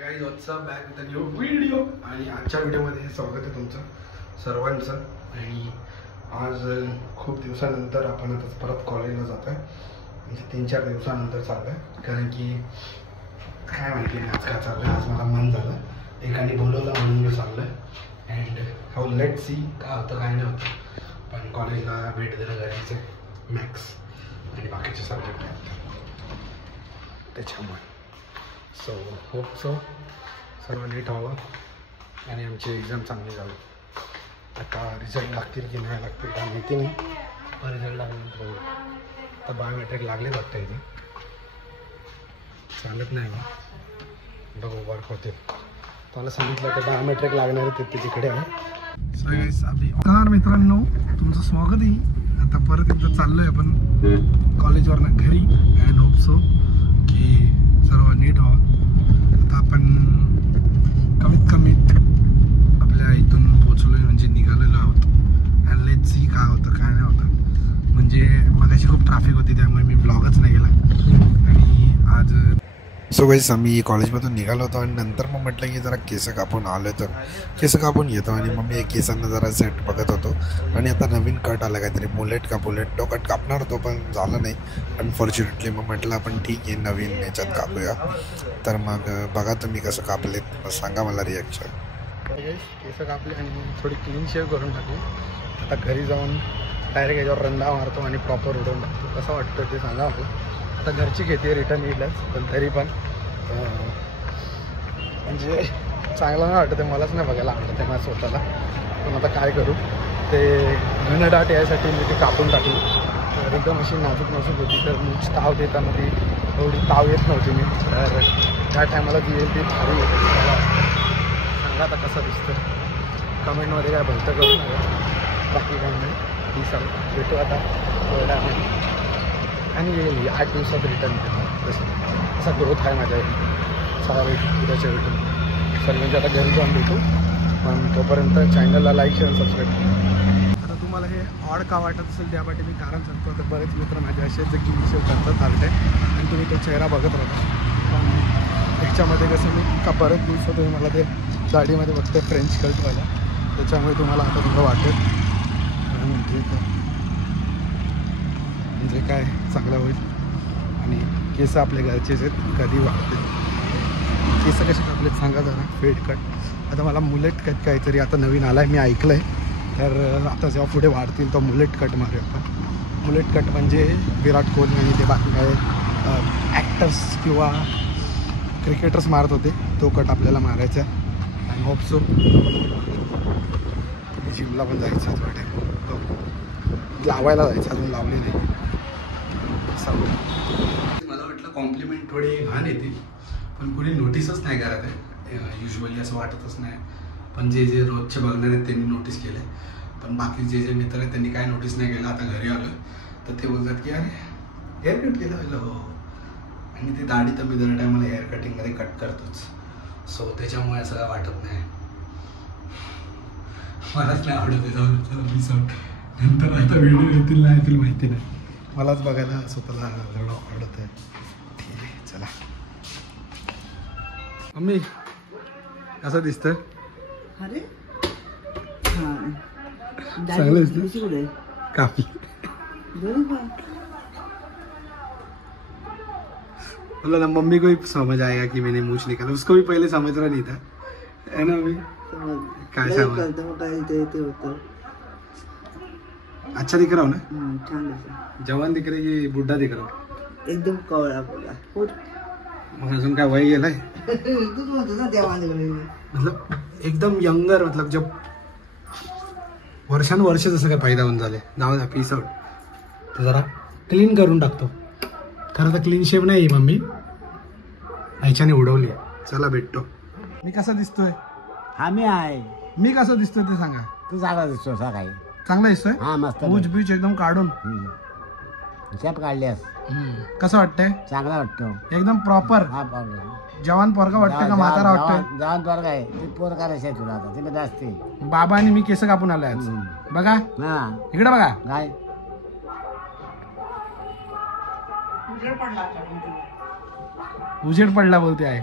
Guys WhatsApp back with a new video. आणि आजच्या व्हिडिओमध्ये स्वागत आहे तुमचं सर्वांचं. आणि आज खूप दिवसानंतर आपण आता परत कॉलेजला जात आहे, म्हणजे 3-4 दिवसानंतर चाललं आहे. कारण की काय माहिती नाही आज काय चाललं आहे. आज मला मन झालं, एकाने बोलवलं म्हणून मी चाललं आहे. अँड हाऊ लेट सी काय होतं काय नाही होतं, पण कॉलेजला भेट देणं गरजेचं आहे. मॅथ्स आणि बाकीचे सब्जेक्ट आहेत त्याच्यामुळे. सो होप सो सर्व नीट व्हावं आणि आमची एक्झाम चांगली जावी. आता रिझल्ट लागतील की नाही लागतील काय माहिती नाही, पण रिझल्ट लागल्यानंतर बघू. आता बायोमेट्रिक लागले वाटतं इथे, चालत नाही मग बघू वर्क होते. मला सांगितलं तर बायोमेट्रिक लागणार आहे ते तिकडे आहे. सो गाईस नमस्कार मित्रांनो, तुमचं स्वागत आहे. आता परत एकदा चाललो आहे आपण कॉलेजवरनं घरी. अँड होप सो की सर्व नीट व्हावं. आता आपण कमीत आपल्या इथून पोचलोय, म्हणजे निघालेलो आहोत. अँड लेट्स सी काय होतं काय नाही होतं. म्हणजे मगाशी खूप ट्रॅफिक होती त्यामुळे मी ब्लॉगच नाही केला. आणि आज सो गाईस आम्ही कॉलेजमधून निघालो होतो आणि नंतर मग म्हटलं की जरा केस कापून आलो तर केस कापून येतो. आणि मग मी केसांना जरा सेट बघत होतो. आणि आता नवीन कट आला काहीतरी मुलेट का बुलेट, तो कट कापणार होतो पण झालं नाही अनफॉर्च्युनेटली. मग म्हटलं आपण ठीक आहे नवीन याच्यात कापूया. तर मग बघा तुम्ही कसं कापलेत, सांगा मला रिॲक्शन. केस कापले आणि थोडी क्लीन शेव करून टाकली. आता घरी जाऊन डायरेक्ट याच्यावर रंधा मारतो आणि प्रॉपर उडवून टाकतो. कसं वाटतं ते सांगा मला. आता घरची घेते रिटर्न येईलच, पण तरी पण म्हणजे चांगलं नाही वाटतं ते. मलाच नाही बघायला आवडतं ते माझ्या स्वतःला. पण आता काय करू, ते घनदाट यासाठी मी ती कापून टाकली. तर एकदम अशी नाजूक होती, तर मी ताव देताना ती एवढी ताव येत नव्हती मी. तर त्या टायमाला ती येईल ती भारी येते. सांगा आता कसं दिसतं, कमेंटमध्ये काय भलतं करू नका. बाकी काय नाही, ती सांग भेटू आता वेळामध्ये. आणि येईल 8 दिवसात रिटर्न येतो. असा ग्रोथ आहे माझ्या सहा उद्याच्या भेटून. सर म्हणजे आता घरी जाऊन भेटू, पण तोपर्यंत चॅनलला लाईक शेअर सबस्क्राईब करा. आता तुम्हाला हे ऑड का वाटत असेल त्यासाठी मी कारण सांगतो. आता बरेच मित्र माझे असे जे की विषय करतात चालते आणि तुम्ही तो चेहरा बघत राहता. पण त्याच्यामध्ये कसं मी का बरेच दिवस तुम्ही मला ते दाढीमध्ये बघते फ्रेंच कटवाला, त्याच्यामुळे तुम्हाला आता थोडं वाटेल ठीक आहे म्हणजे काय चांगलं होईल. आणि केस आपले घरचेच आहेत, कधी वाटते. केस कसे कापलेत सांगा जरा. फेड कट. आता मला मुलेट कट काहीतरी आता नवीन आला आहे, मी ऐकलं आहे. तर आता जेव्हा पुढे वाढतील तो मुलेट कट मारूया आपण. मुलेट कट म्हणजे विराट कोहली आणि ते बाकी काय ॲक्टर्स किंवा क्रिकेटर्स मारत होते, तो कट आपल्याला मारायचा आहे. आणि होप सो जिमला पण जायचं आहे थोडे, लावायला जायचं, अजून लावली नाही. मला वाटलं कॉम्प्लिमेंट थोडी घाण येते, पण कोणी नोटीसच नाही करत आहे. युजली असं वाटतच नाही. पण जे रोजचे बघणार आहेत त्यांनी नोटीस केलं आहे, पण बाकी जे मित्र आहेत त्यांनी काय नोटीस नाही केलं. आता घरी आलं तर ते बोलतात की अरे हेअर कट केलं पाहिलं. हो, आणि ते दाढी तर मी दर टायमाला हेअर कटिंगमध्ये कट करतोच. सो त्याच्यामुळे असं काय वाटत नाही. मलाच नाही आवडत आहे. जाऊन मी नंतर आता व्हिडिओ येतील नाही येतील माहिती नाही. मलाच बघायला स्वतःला एवढं आवडत आहे. ठीक आहे चला. मम्मी कसं दिसतं? अरे चांगलं दिसतं काफी. बोला ना, मम्मी को भी समझ आएगा कि मैंने मूछ निकाला. उसको भी पहले समझ रहा नहीं था, है ना मम्मी? काय समझ अच्छा दिख रहा हूँ ना? जवान दिख रही की बुड्ढा दिख रहा हूँ? एकदम कवळा बोला. मग अजून काय वय गेलाय? मतलब एकदम यंगर, मतलब जब वर्षानुवर्ष जसं काय फायदा होऊन झाले. नाव द्या पीस आउट. तर जरा क्लीन करून टाकतो. खरं तर क्लीन शेप नाही मम्मी, ह्याच्याने उडवली. चला भेटतो. मी कसा दिसतोय? आम्ही आहे. मी कसं दिसतोय ते सांगा. तू चांगला दिसतो सकाळी. चांगला दिसतोय? हा मस्त. पूज बीच एकदम काढून शेप काढल्यास कसं वाटतंय? चांगला वाटतो एकदम प्रॉपर. हा जवान पोरगा वाटतोय का म्हातारा वाटतोय? जवान पोरगा आहे. ते पोर करायचं तुला आता ते जास्ती. बाबा आणि मी केस कापून आलोय आज. बघा हा इकडे बघा. काय उजेड पडला बोलते आहे.